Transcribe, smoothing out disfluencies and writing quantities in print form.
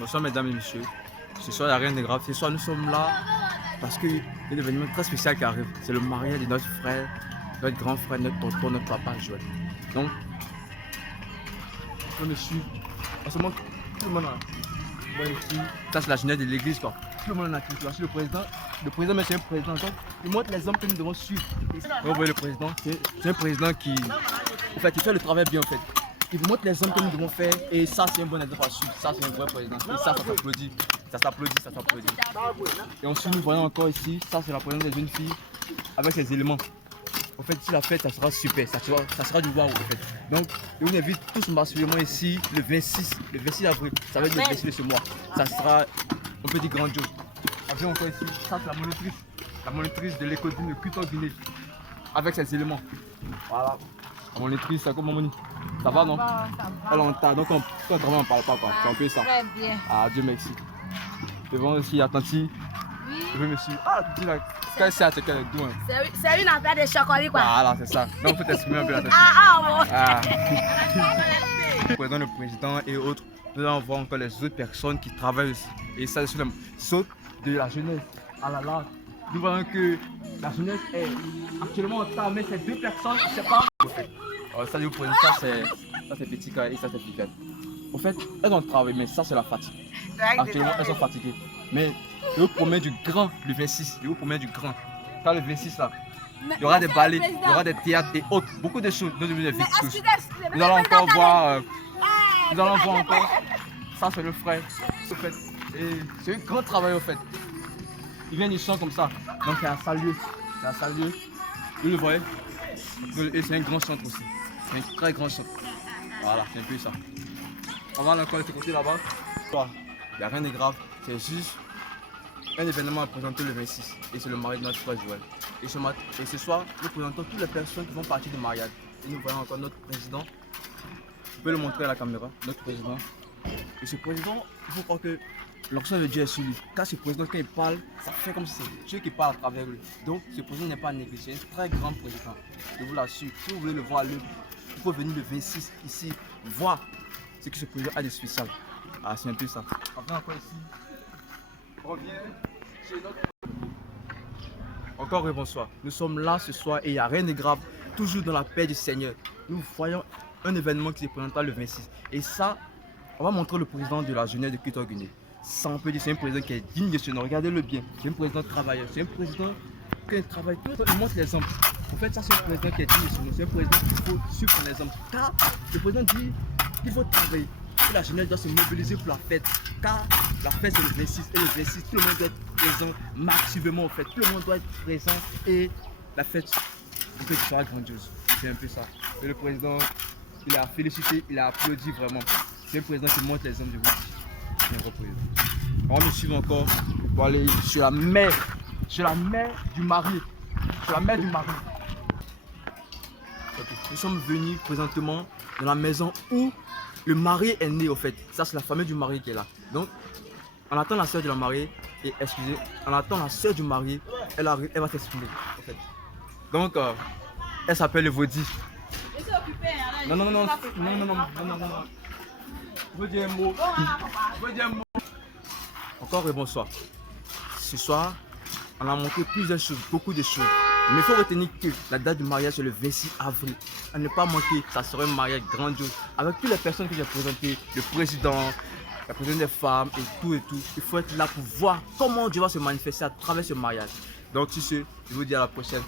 Bonsoir mesdames et messieurs, ce soir il n'y a rien de grave, ce soir nous sommes là parce qu'il y a un événement très spécial qui arrive, c'est le mariage de notre frère, notre grand frère, notre tonton, notre papa Joël. Donc, on me suit, en ce moment tout le monde a, ici, ça c'est la jeunesse de l'église quoi, tout le monde en a tout, le président mais c'est un président, donc il montre les hommes que nous devons suivre. Vous voyez le président, c'est un président qui, en fait, il fait le travail bien en fait. Il vous montre les hommes que nous devons faire et ça c'est un bon exemple à suivre, ça c'est un vrai président et ça s'applaudit, ça s'applaudit, ça s'applaudit. Et ensuite nous voyons encore ici, ça c'est la présence des jeunes filles avec ces éléments. En fait ici la fête ça sera super, ça sera du waouh en fait. Donc je vous invite tous massivement ici le 26 avril, ça va être le 26 de ce mois, ça sera on peut dire grandiose. Après encore ici, ça c'est la monitrice de l'école de Cuto-Guinée avec ses éléments. Voilà. La monitrice, c'est comme Moni. Ça va non? Ça va. Elle est en tas, donc quand on travaille on ne parle pas quoi. C'est un peu ça. Très bien. Ah Dieu merci. Devant aussi, attentif. Oui. Je veux monsieur. Ah, dis là. Qu'est-ce que c'est qu'elle est douée? C'est une affaire de chocolat quoi. Voilà, c'est ça. Donc il faut t'exprimer un peu la tête. Bon. Le président et autres, nous allons voir encore les autres personnes qui travaillent aussi. Et ça, c'est les autres de la jeunesse. Ah là là. Nous voyons que la jeunesse est actuellement en tas, mais ces deux personnes, je ne sais pas. Ça, je vous présente, ça c'est petit cas et ça c'est Fidel. En fait, elles ont travaillé, mais ça c'est la fatigue. Actuellement, elles sont fatiguées. Mais je vous promets du grand le 26. Je vous promets du grand. Car le 26 là, il y aura des ballets, il y aura des théâtres et autres, beaucoup de choses. Nous allons encore voir. Nous allons voir encore. Ça c'est le frère. En fait, c'est un grand travail en fait. Il vient du champ comme ça. Donc c'est un salut. C'est un salut. Vous le voyez. Et c'est un grand centre aussi. C'est un très grand centre. Voilà, c'est un peu ça. On va encore de ce côté là-bas. Il n'y a rien de grave. C'est juste un événement à présenter le 26. Et c'est le mariage de notre frère Joël. Et ce soir, nous présentons toutes les personnes qui vont partir du mariage. Et nous voyons encore notre président. Vous pouvez le montrer à la caméra. Notre président. Et ce président, il faut croire que l'onction de Dieu est sur lui. Car ce président, quand il parle, ça fait comme si c'est Dieu qui parle à travers lui. Donc, ce président n'est pas négligé. C'est un très grand président. Je vous l'assure. Si vous voulez le voir, il faut venir le 26 ici, voir ce que ce président a de spécial. Ah, c'est un peu ça. Après, encore ici, on revient chez notre. Encore et bonsoir. Nous sommes là ce soir et il n'y a rien de grave. Toujours dans la paix du Seigneur. Nous voyons un événement qui se présentera le 26. Et ça, on va montrer le président de la jeunesse de Cuto-Guinée. Ça, on peut dire c'est un président qui est digne de ce nom. Regardez-le bien. C'est un président travailleur. C'est un président qui travaille tout le temps. Il montre les hommes. En fait, ça, c'est un président qui est digne de ce nom. C'est un président qu'il faut suivre les hommes. Car le président dit qu'il faut travailler. Et la jeunesse doit se mobiliser pour la fête. Car la fête, c'est le 26. Et le 26, tout le monde doit être présent massivement. En fait, tout le monde doit être présent. Et la fête, en fait, sera grandiose. C'est un peu ça. Et le président, il a félicité, il a applaudi vraiment. C'est un président qui montre les hommes, je vous dis. C'est un gros président. On va me suivre encore pour aller sur la mer du marié. Sur la mer du marié. Okay. Nous sommes venus présentement dans la maison où le marié est né, en fait. Ça, c'est la famille du marié qui est là. Donc, on attend la soeur de la mariée. Et excusez, on attend la soeur du marié. Elle arrive, elle va s'exprimer, en fait. Donc, elle s'appelle Evody. Non. Je veux dire un mot. Encore et bonsoir. Ce soir, on a montré plusieurs choses, beaucoup de choses. Mais il faut retenir que la date du mariage est le 26 avril. À ne pas manquer, ça sera un mariage grandiose. Avec toutes les personnes que j'ai présentées, le président, la présidente des femmes et tout. Il faut être là pour voir comment Dieu va se manifester à travers ce mariage. Donc sur ce, je vous dis à la prochaine.